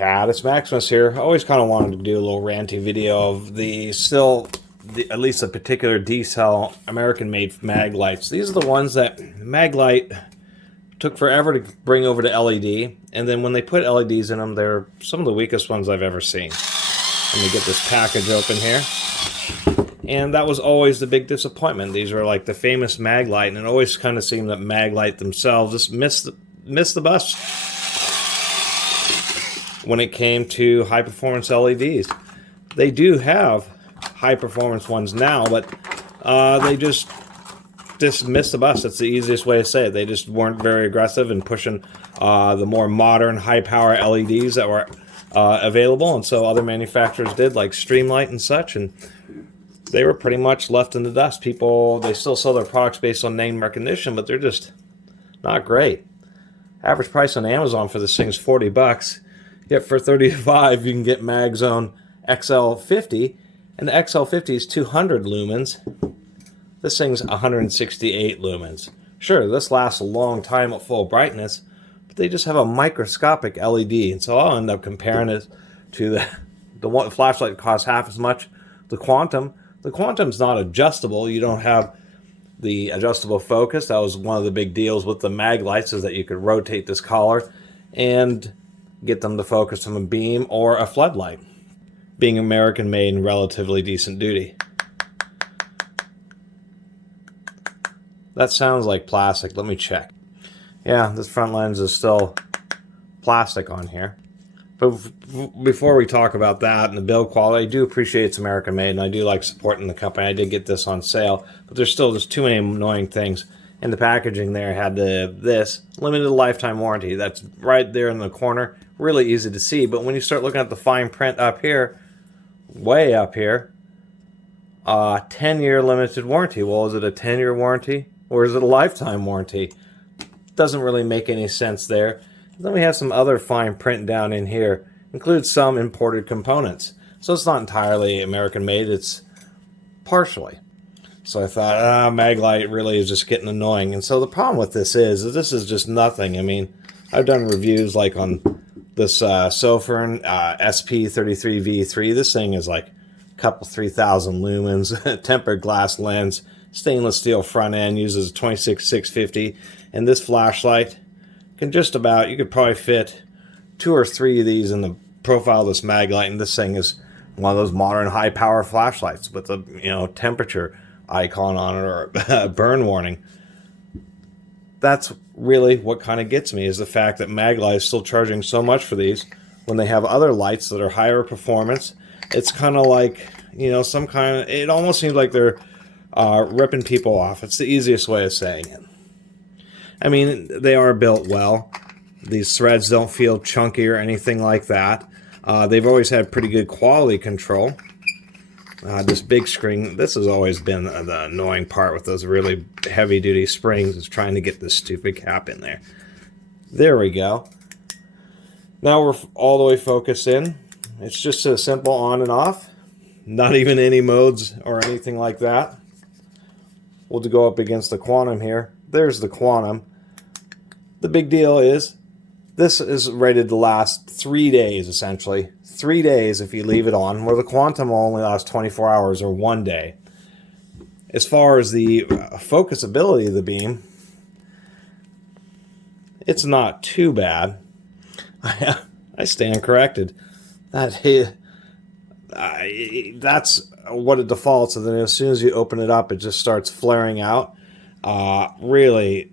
Catus, Maximus here. I always kind of wanted to do a little ranty video of at least a particular D-cell American-made Mag-Lites. These are the ones that Mag-Lite took forever to bring over to LED, and then when they put LEDs in them, they're some of the weakest ones I've ever seen. Let me get this package open here. And that was always the big disappointment. These were like the famous Mag-Lite, and it always kind of seemed that Mag-Lite themselves just missed the bus when it came to high-performance LEDs. They do have high-performance ones now, but they just missed the bus. That's the easiest way to say it. They just weren't very aggressive in pushing the more modern, high-power LEDs that were available, and so other manufacturers did, like Streamlight and such, and they were pretty much left in the dust. They still sell their products based on name recognition, but they're just not great. Average price on Amazon for this thing is $40. Yet for $35, you can get MagZone XL50, and the XL50 is 200 lumens. This thing's 168 lumens. Sure, this lasts a long time at full brightness, but they just have a microscopic LED, and so I'll end up comparing it to the one flashlight that costs half as much, the Quantum. The Quantum's not adjustable. You don't have the adjustable focus. That was one of the big deals with the Mag-Lites, is that you could rotate this collar and get them to focus on a beam or a floodlight, being American made and relatively decent duty. That sounds like plastic. Let me check. Yeah, this front lens is still plastic on here. But before we talk about that and the build quality, I do appreciate it's American made, and I do like supporting the company. I did get this on sale, but there's still just too many annoying things. And the packaging there had this limited lifetime warranty. That's right there in the corner. Really easy to see, but when you start looking at the fine print up here, way up here, 10-year limited warranty. Well, is it a 10-year warranty or is it a lifetime warranty? Doesn't really make any sense there. Then we have some other fine print down in here. Includes some imported components. So it's not entirely American made, it's partially. So I thought, Mag-Lite really is just getting annoying. And so the problem with this is this is just nothing. I mean, I've done reviews like on this Sofern SP33V3. This thing is like a couple 3,000 lumens, tempered glass lens, stainless steel front end, uses a 26650, and this flashlight can just about, you could probably fit 2 or 3 of these in the profile of this Mag-Lite, and this thing is one of those modern high power flashlights with a temperature icon on it or a burn warning. That's really what kind of gets me, is the fact that Mag-Lite is still charging so much for these when they have other lights that are higher performance. It's kind of like, it almost seems like they're ripping people off. It's the easiest way of saying it. I mean, they are built well. These threads don't feel chunky or anything like that. They've always had pretty good quality control. This big screen, this has always been the annoying part with those really heavy-duty springs, is trying to get this stupid cap in there. There we go. Now we're all the way focused in. It's just a simple on and off. Not even any modes or anything like that. We'll go up against the Quantum here. There's the Quantum. The big deal is this is rated to last 3 days, essentially. 3 days if you leave it on, where the Quantum will only last 24 hours or 1 day. As far as the focusability of the beam, it's not too bad. I stand corrected. That's what it defaults, and then as soon as you open it up, it just starts flaring out. Really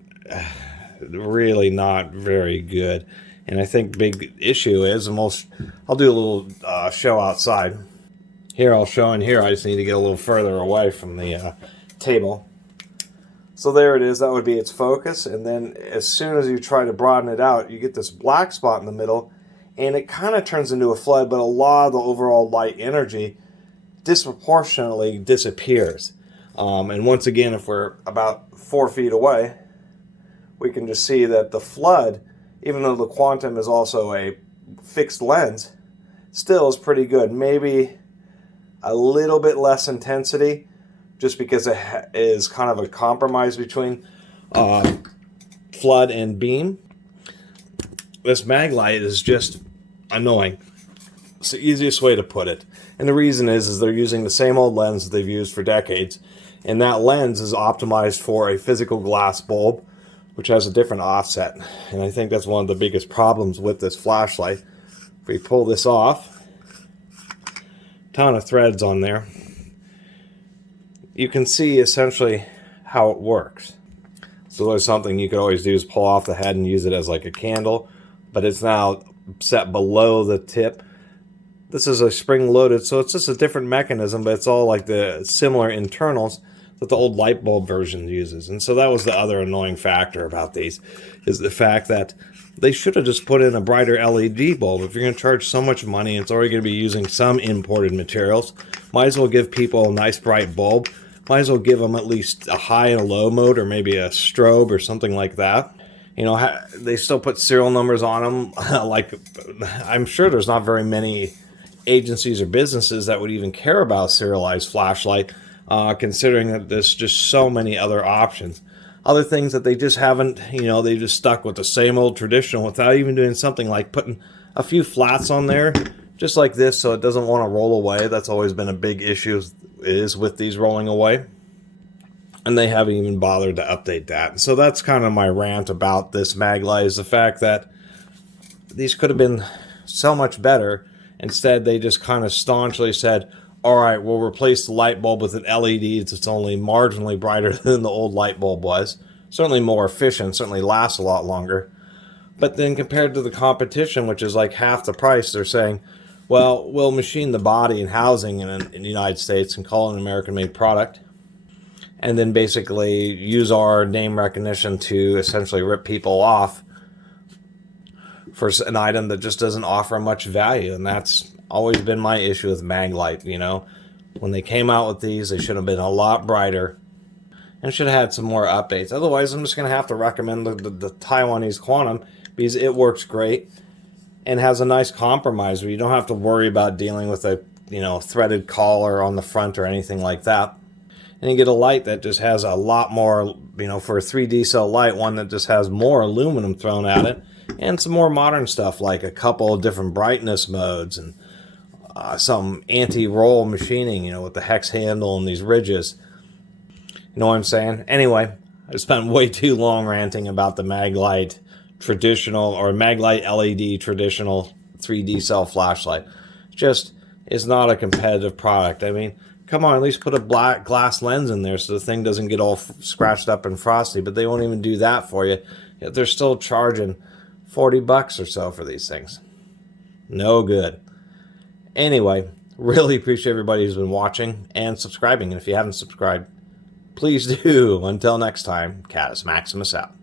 not very good. And I think big issue is, I'll do a little show outside. Here I'll show in here. I just need to get a little further away from the table. So there it is. That would be its focus. And then as soon as you try to broaden it out, you get this black spot in the middle, and it kind of turns into a flood, but a lot of the overall light energy disproportionately disappears. And once again, if we're about 4 feet away, we can just see that the flood, even though the Quantum is also a fixed lens, still is pretty good. Maybe a little bit less intensity, just because it is kind of a compromise between flood and beam. This Mag-Lite is just annoying. It's the easiest way to put it. And the reason is they're using the same old lens that they've used for decades. And that lens is optimized for a physical glass bulb, which has a different offset. And I think that's one of the biggest problems with this flashlight. If we pull this off, ton of threads on there, you can see essentially how it works. So there's something you could always do is pull off the head and use it as like a candle, but it's now set below the tip. This is a spring-loaded, so it's just a different mechanism, but it's all like the similar internals that the old light bulb version uses. And so that was the other annoying factor about these, is the fact that they should have just put in a brighter LED bulb. If you're going to charge so much money, it's already going to be using some imported materials. Might as well give people a nice bright bulb. Might as well give them at least a high and a low mode, or maybe a strobe or something like that. You know, they still put serial numbers on them. Like, I'm sure there's not very many agencies or businesses that would even care about serialized flashlight, considering that there's just so many other options. Other things that they just haven't, you know, they just stuck with the same old traditional without even doing something like putting a few flats on there, just like this, so it doesn't want to roll away. That's always been a big issue, is with these rolling away. And they haven't even bothered to update that. So that's kind of my rant about this Mag-Lite, is the fact that these could have been so much better. Instead, they just kind of staunchly said, all right, we'll replace the light bulb with an LED that's only marginally brighter than the old light bulb was. Certainly more efficient, certainly lasts a lot longer. But then compared to the competition, which is like half the price, they're saying, well, we'll machine the body and housing in the United States and call it an American-made product. And then basically use our name recognition to essentially rip people off for an item that just doesn't offer much value. And that's always been my issue with Mag-Lite, you know. When they came out with these, they should have been a lot brighter and should have had some more updates. Otherwise, I'm just going to have to recommend the Taiwanese Quantum, because it works great and has a nice compromise where you don't have to worry about dealing with a, you know, threaded collar on the front or anything like that. And you get a light that just has a lot more, you know, for a 3D cell light, one that just has more aluminum thrown at it, and some more modern stuff like a couple of different brightness modes and some anti-roll machining, you know, with the hex handle and these ridges. You know what I'm saying? Anyway, I spent way too long ranting about the Mag-Lite traditional, or Mag-Lite LED traditional 3D cell flashlight. Just is not a competitive product. I mean, come on, at least put a black glass lens in there so the thing doesn't get all scratched up and frosty, but they won't even do that for you. Yet they're still charging $40 or so for these things. No good. Anyway, really appreciate everybody who's been watching and subscribing. And if you haven't subscribed, please do. Until next time, Catus Maximus out.